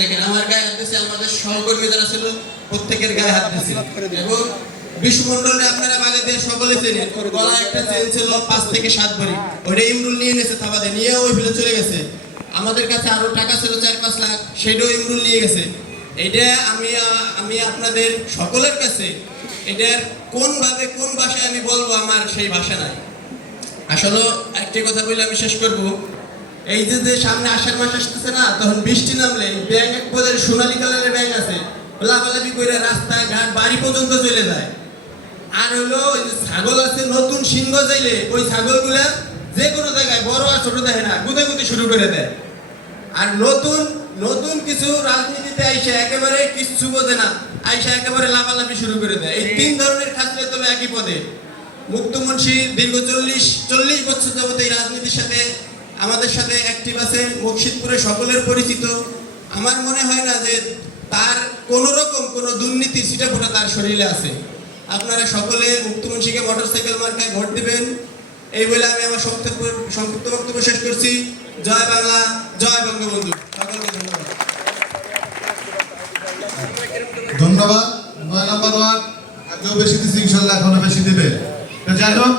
দেখেন আমার গায়ে হাত দিয়েছে আমাদের সহকর্মী যারা ছিল প্রত্যেকের গায়ে হাত দিয়েছে। এবং বিশ্বমন্ডলে আপনারা বাগে সকলে চেনেন ওর গলায় একটা চেন ছিল পাঁচ থেকে সাত ভরি। ওটা ইমরুল নিয়ে গেছে থাবাতে নিয়ে ওই ফেলে চলে গেছে। আমাদের কাছে আরও টাকা ছিল চার পাঁচ লাখ সেটাও ইমরুল নিয়ে গেছে। এটা আমি আমি আপনাদের সকলের কাছে এটার কোন ভাবে কোন ভাষায় আমি বলব আমার সেই ভাষা নাই। আসলে একটি কথা বলে আমি শেষ করব। এই যে যে সামনে আষাঢ় মাস আসতেছে না, তখন বৃষ্টি নামলে ব্যাং এক পদের সোনালী কালারের ব্যাং আছে। লাফালাফি করে রাস্তায় ঘাট বাড়ি পর্যন্ত চলে যায়। আর হলো ওই যে ছাগল আছে, নতুন সিংহ চাইলে ওই ছাগলগুলা যে কোনো জায়গায়, বড় আর ছোট দেখে না গুতে গুতে শুরু করে দেয়। আর নতুন নতুন কিছু রাজনীতিতে আইসা একেবারে কিচ্ছু বোঝে না, আইসা একেবারে লাফালাফি শুরু করে দেয়। এই তিন ধরনের খাতলে তবে একই পদে। মুক্তমন্সী দীর্ঘ চল্লিশ চল্লিশ বছর যাবত এই রাজনীতির সাথে আমাদের সাথে অ্যাক্টিভ আছে মুর্শিদপুরে সকলের পরিচিত। আমার মনে হয় না যে তার কোন রকম কোনো দুর্নীতি ছিটা ফোটা তার শরীরে আছে। আপনারা সকলে মুক্তমন্সীকে মোটরসাইকেল মার্কায় ভোট দিবেন। এই বলে আমি আমার সংক্ষিপ্ত সংক্ষিপ্ত বক্তব্য শেষ করছি। জয় বাংলা, জয় বঙ্গবন্ধু। সকলকে ধন্যবাদ। ধন্যবাদ। নয় নাম্বার ওয়ার্ড আগেও বেশি দিচ্ছি ইনশাল্লাহ এখনও বেশি দেবে। যাই হোক